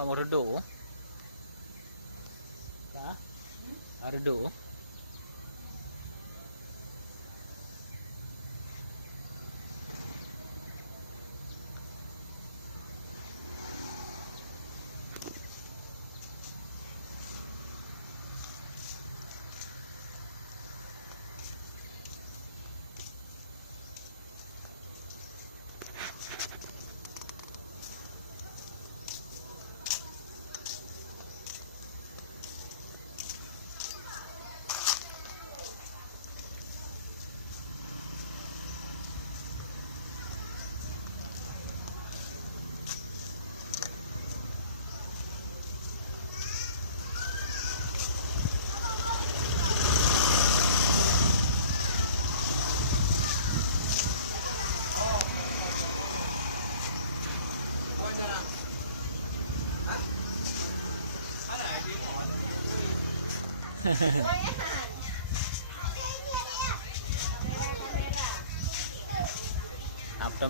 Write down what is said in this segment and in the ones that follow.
redo. Kak, redo.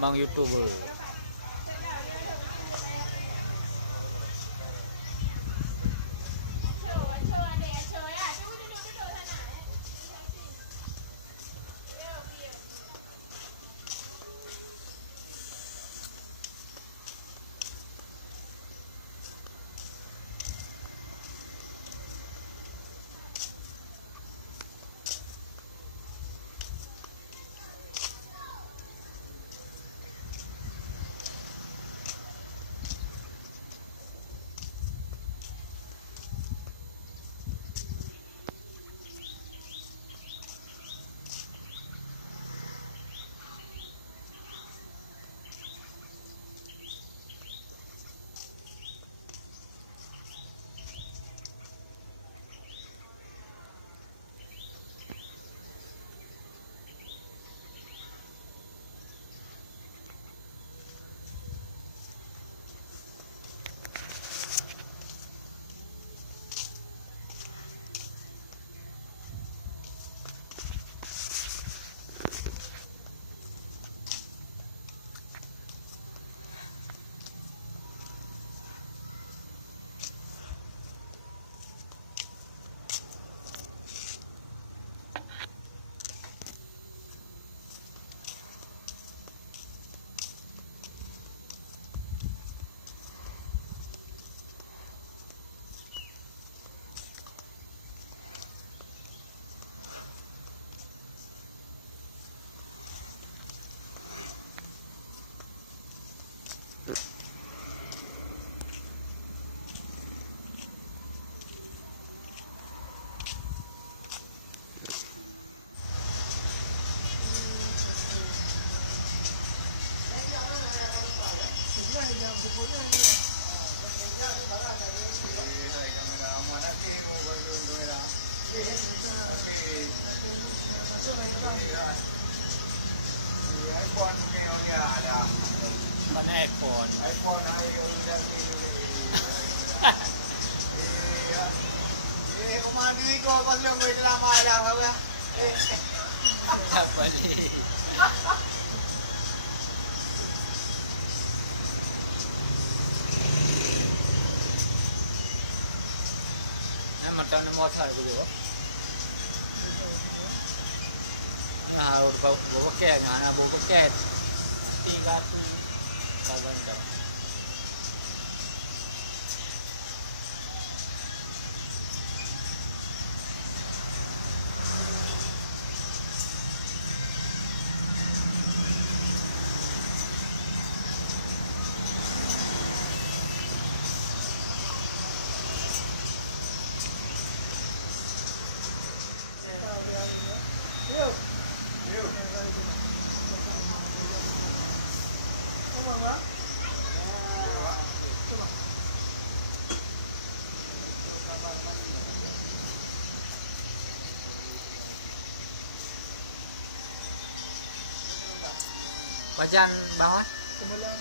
Abang YouTuber. Mana iPhone? iPhone umah diri kau belum boleh lama dah apa? Tak boleh. Macam nama motor dulu. Nah, bawa kek, anak bawa kek. Tinggal tu, kawan tu. Wajan banget. Kemudian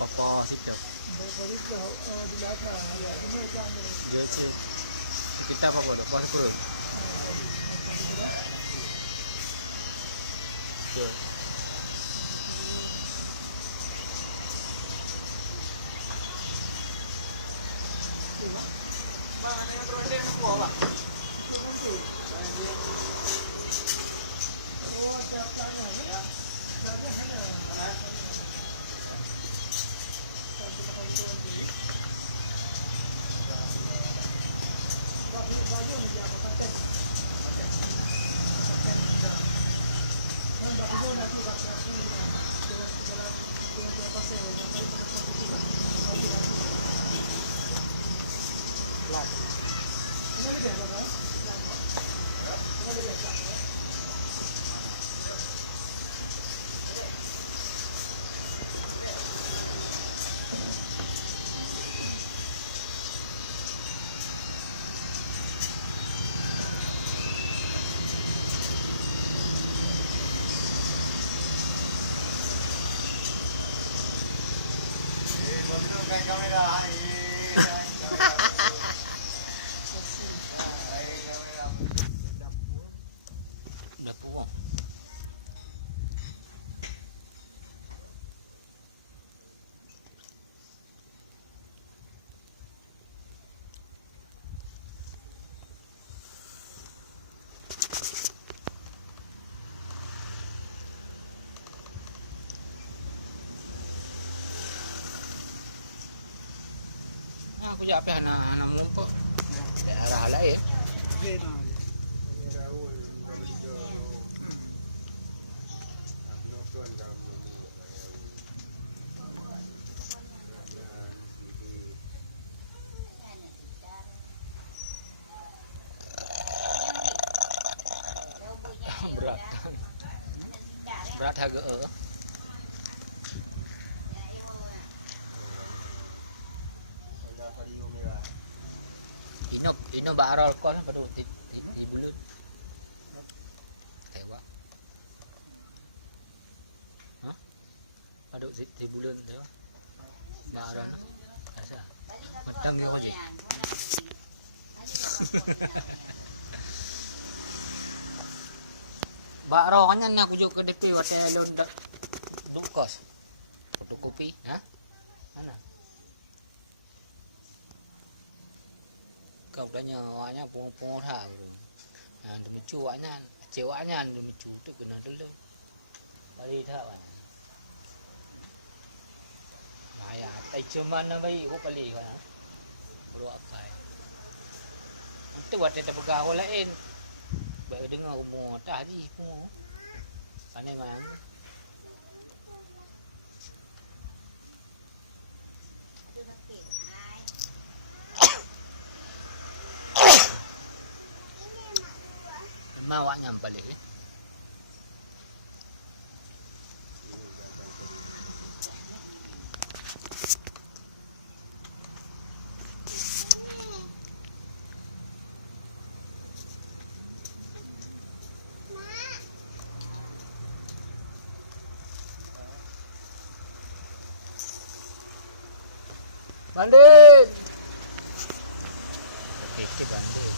Papa situ. baru kau di belakang ya di belakang ni. Ya tu. Kita apa boleh? Puan kur. Betul. Bang, ada yang berada yang buah, bang. Kain kamera, Dah puang. Aku jak habis anak mengumpul. Daerah lain. Berat harga. Ino barol kau kan pada di mulut. Tengok. Hah? Pada di bulan tu. Barol. Asa. Macam dia aja. Barol kan nak aku juga ke DP waktu alun dak dukos. Fotokopi, ha? Mana? Kau tanya awaknya pung-pung dah bro. Nah, tu mecu awaknya, cewaknya tu mecu tu kena dulu. Balik dah awak. Maya, tai cuma nak bayi ko balik kan. Bro apa? Nanti buat dia pegang orang lain. Baik dengar umur tadi pun. Pandai main. Awaknya balik eh. Bandit. Okey, bandit.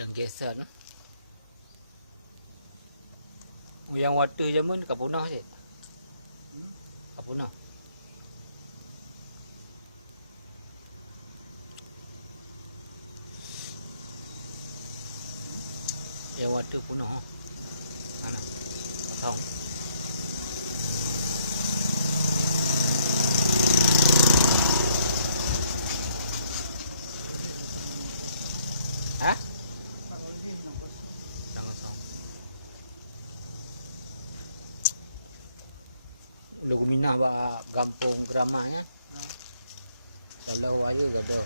Dan geser no. Yang water jamun kapunah je. Kapunah. Yang water punah. Mana? Kosong. Lu minah ba kampung ramahnya. Kalau aja gado.